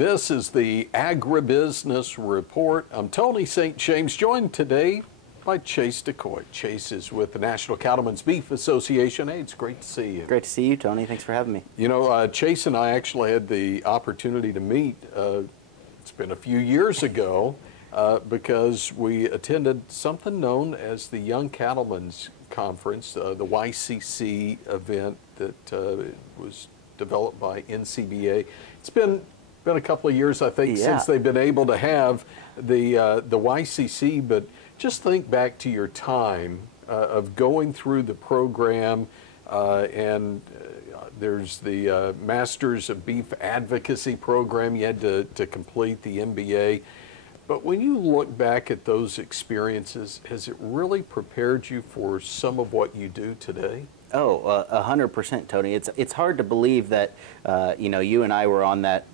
This is the Agribusiness Report. I'm Tony St. James, joined today by Chase DeCoite. Chase is with the National Cattlemen's Beef Association. Hey, it's great to see you. Great to see you, Tony. Thanks for having me. You know, Chase and I actually had the opportunity to meet, it's been a few years ago, because we attended something known as the Young Cattlemen's Conference, the YCC event that was developed by NCBA. It's been a couple of years, I think, since they've been able to have the YCC, but just think back to your time of going through the program, and there's the Masters of Beef Advocacy program. You had to complete the MBA. But when you look back at those experiences, has it really prepared you for some of what you do today? Oh, 100%, Tony. It's hard to believe that you and I were on that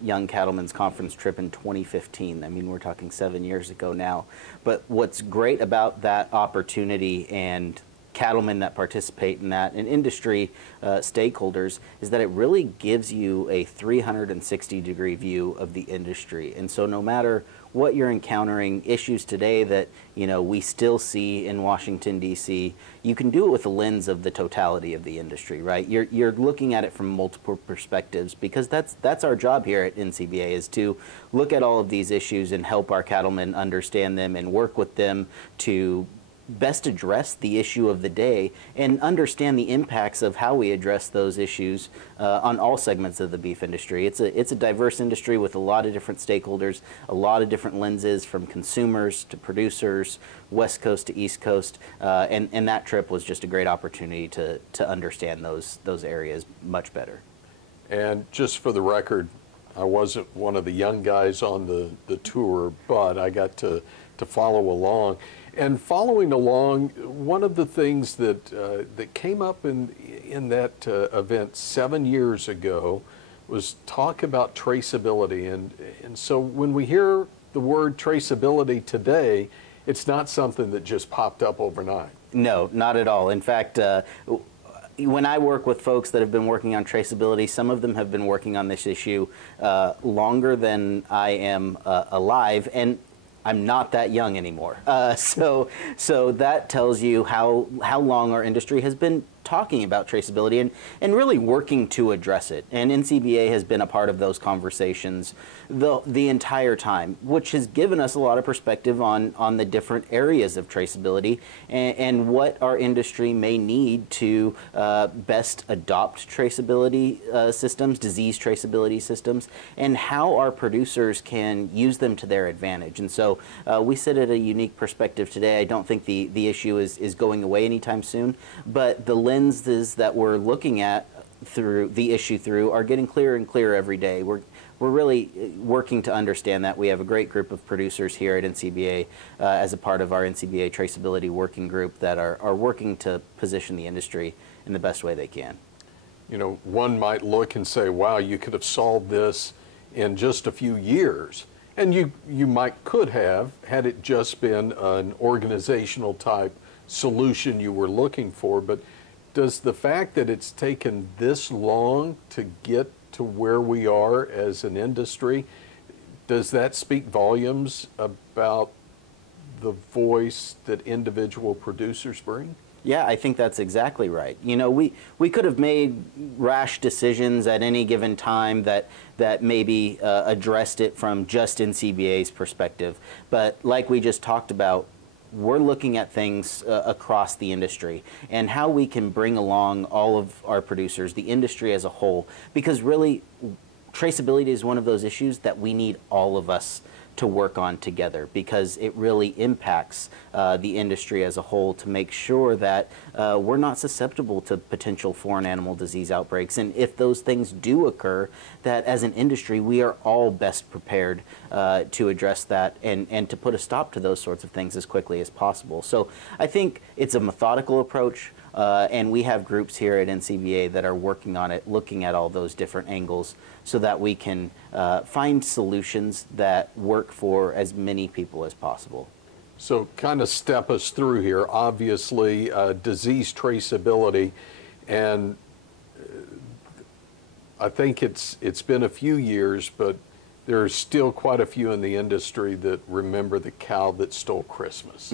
Young Cattlemen's Conference trip in 2015. I mean, we're talking 7 years ago now. But what's great about that opportunity and cattlemen that participate in that and industry stakeholders is that it really gives you a 360-degree view of the industry. And so no matter what you're encountering, issues today that we still see in Washington, D.C., you can do it with the lens of the totality of the industry, right? You're looking at it from multiple perspectives, because that's our job here at NCBA, is to look at all of these issues and help our cattlemen understand them and work with them to best address the issue of the day and understand the impacts of how we address those issues on all segments of the beef industry. It's a diverse industry with a lot of different stakeholders, a lot of different lenses, from consumers to producers, West Coast to East Coast, and that trip was just a great opportunity to understand those areas much better. And just for the record, I wasn't one of the young guys on the tour, but I got to follow along. And following along, one of the things that came up in that event 7 years ago was talk about traceability. And so when we hear the word traceability today, it's not something that just popped up overnight. No, not at all. In fact, when I work with folks that have been working on traceability, some of them have been working on this issue longer than I am alive, and I'm not that young anymore. So that tells you how long our industry has been talking about traceability and really working to address it. And NCBA has been a part of those conversations the entire time, which has given us a lot of perspective on the different areas of traceability and what our industry may need to best adopt traceability systems, disease traceability systems, and how our producers can use them to their advantage. And so we sit at a unique perspective today. I don't think the issue is going away anytime soon, but the lenses that we're looking at through the issue are getting clearer and clearer every day. We're really working to understand that. We have a great group of producers here at NCBA as a part of our NCBA Traceability Working Group that are working to position the industry in the best way they can. You know, one might look and say, wow, you could have solved this in just a few years. And you could have, had it just been an organizational type solution you were looking for. But does the fact that it's taken this long to get to where we are as an industry, does that speak volumes about the voice that individual producers bring? Yeah, I think that's exactly right. You know, we could have made rash decisions at any given time that maybe addressed it from just NCBA's perspective. But like we just talked about, we're looking at things across the industry and how we can bring along all of our producers, the industry as a whole, because really traceability is one of those issues that we need all of us to work on together, because it really impacts the industry as a whole to make sure that we're not susceptible to potential foreign animal disease outbreaks. And if those things do occur, that as an industry we are all best prepared to address that and to put a stop to those sorts of things as quickly as possible. So I think it's a methodical approach. And we have groups here at NCBA that are working on it, looking at all those different angles so that we can find solutions that work for as many people as possible. So kind of step us through here. Obviously, disease traceability, and I think it's been a few years, but there are still quite a few in the industry that remember the cow that stole Christmas,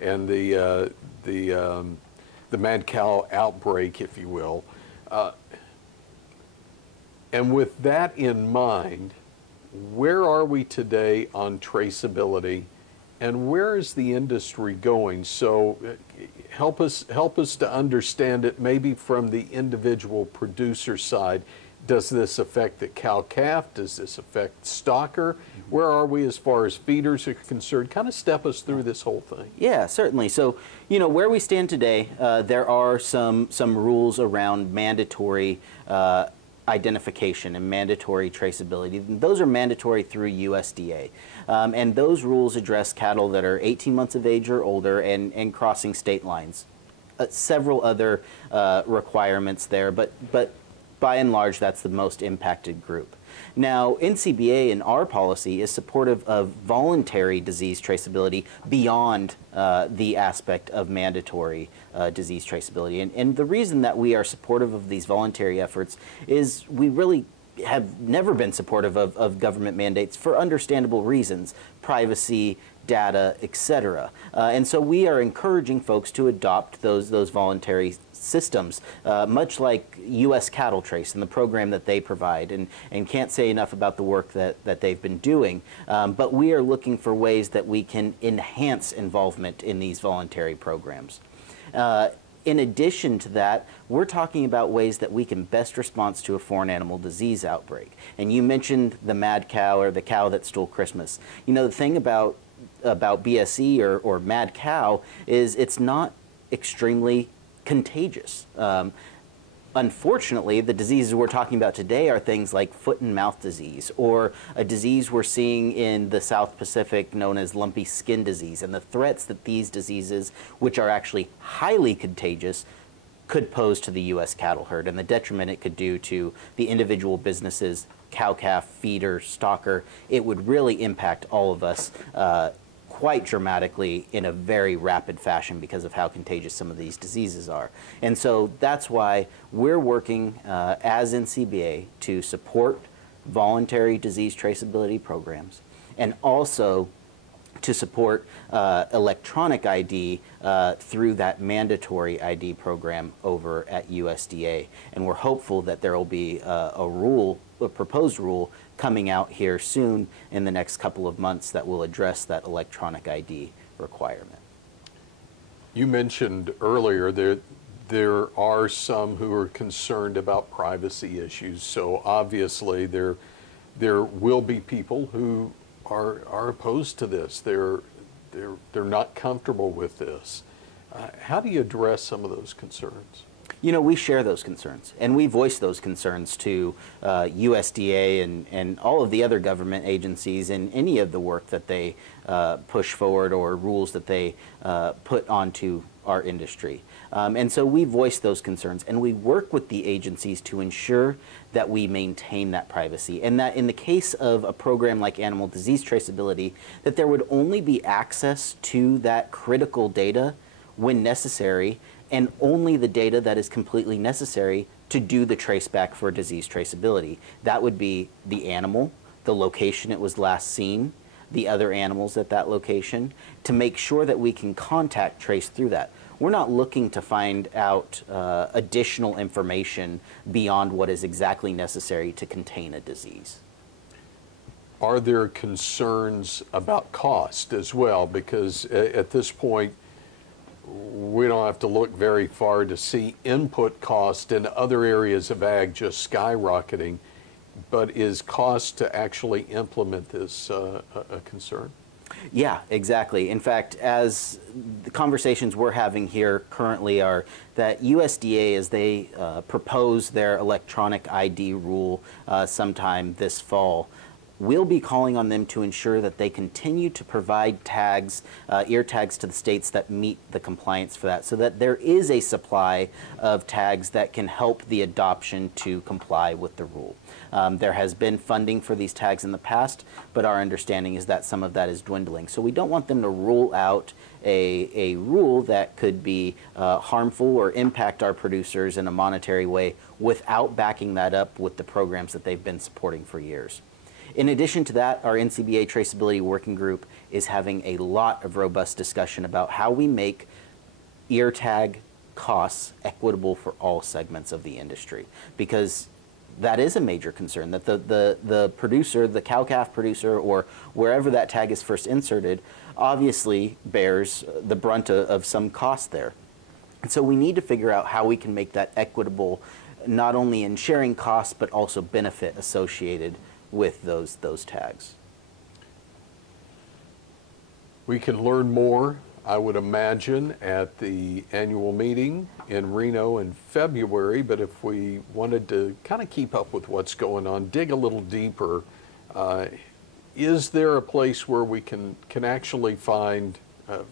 and the mad cow outbreak, if you will. And with that in mind, where are we today on traceability, and where is the industry going? So help us to understand it maybe from the individual producer side. Does this affect the cow-calf? Does this affect stocker? Where are we as far as feeders are concerned? Kind of step us through this whole thing. Yeah, certainly. So, you know, where we stand today, there are some rules around mandatory identification and mandatory traceability. Those are mandatory through USDA. And those rules address cattle that are 18 months of age or older and crossing state lines. Several other requirements there, but by and large, that's the most impacted group. Now, NCBA in our policy is supportive of voluntary disease traceability beyond the aspect of mandatory disease traceability. And the reason that we are supportive of these voluntary efforts is we really have never been supportive of government mandates for understandable reasons, privacy, data, etc. And so we are encouraging folks to adopt those voluntary systems, much like U.S. Cattle Trace and the program that they provide, and can't say enough about the work that they've been doing. But we are looking for ways that we can enhance involvement in these voluntary programs. In addition to that, we're talking about ways that we can best respond to a foreign animal disease outbreak. And you mentioned the mad cow, or the cow that stole Christmas. You know, the thing about BSE or mad cow is it's not extremely contagious. Unfortunately, the diseases we're talking about today are things like foot and mouth disease, or a disease we're seeing in the South Pacific known as lumpy skin disease, and the threats that these diseases, which are actually highly contagious, could pose to the U.S. cattle herd, and the detriment it could do to the individual businesses, cow-calf, feeder, stocker. It would really impact all of us quite dramatically in a very rapid fashion because of how contagious some of these diseases are. And so that's why we're working as NCBA to support voluntary disease traceability programs, and also to support electronic ID through that mandatory ID program over at USDA. And we're hopeful that there will be a proposed rule coming out here soon in the next couple of months that will address that electronic ID requirement. You mentioned earlier there are some who are concerned about privacy issues. So obviously there will be people who are opposed to this. They're not comfortable with this. How do you address some of those concerns? You know, we share those concerns, and we voice those concerns to USDA and all of the other government agencies in any of the work that they push forward or rules that they put onto our industry. And so we voice those concerns, and we work with the agencies to ensure that we maintain that privacy, and that in the case of a program like animal disease traceability, that there would only be access to that critical data when necessary, and only the data that is completely necessary to do the traceback for disease traceability. That would be the animal, the location it was last seen, the other animals at that location, to make sure that we can contact trace through that. We're not looking to find out additional information beyond what is exactly necessary to contain a disease. Are there concerns about cost as well? Because at this point, we don't have to look very far to see input cost in other areas of ag just skyrocketing, but is cost to actually implement this a concern? Yeah, exactly. In fact, as the conversations we're having here currently are that USDA, as they propose their electronic ID rule sometime this fall, we'll be calling on them to ensure that they continue to provide tags, ear tags to the states that meet the compliance for that, so that there is a supply of tags that can help the adoption to comply with the rule. There has been funding for these tags in the past, but our understanding is that some of that is dwindling. So we don't want them to rule out a rule that could be harmful or impact our producers in a monetary way without backing that up with the programs that they've been supporting for years. In addition to that, our NCBA Traceability Working Group is having a lot of robust discussion about how we make ear tag costs equitable for all segments of the industry, because that is a major concern, that the producer, the cow-calf producer, or wherever that tag is first inserted, obviously bears the brunt of some cost there. And so we need to figure out how we can make that equitable, not only in sharing costs, but also benefit associated with those tags. We can learn more, I would imagine, at the annual meeting in Reno in February, but if we wanted to kind of keep up with what's going on, dig a little deeper, is there a place where we can actually find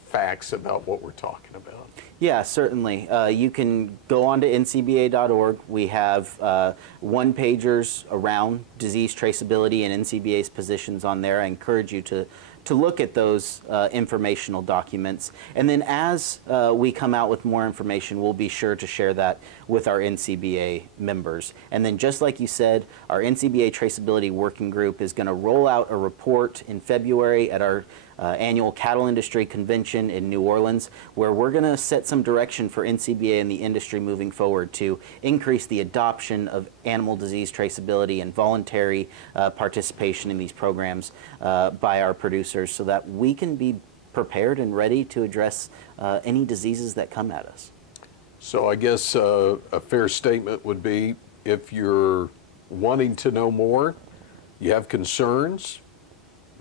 facts about what we're talking about? Yeah, certainly. You can go on to ncba.org. We have one-pagers around disease traceability and NCBA's positions on there. I encourage you to look at those informational documents. And then as we come out with more information, we'll be sure to share that with our NCBA members. And then just like you said, our NCBA Traceability Working Group is going to roll out a report in February at our annual cattle industry convention in New Orleans, where we're going to set some direction for NCBA and the industry moving forward to increase the adoption of animal disease traceability and voluntary participation in these programs by our producers, so that we can be prepared and ready to address any diseases that come at us. So I guess a fair statement would be, if you're wanting to know more, you have concerns,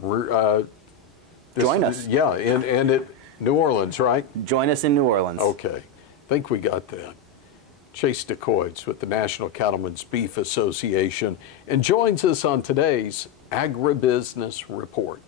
join us. Yeah, and at New Orleans, right? Join us in New Orleans. Okay, think we got that. Chase DeCoite with the National Cattlemen's Beef Association, and joins us on today's Agribusiness Report.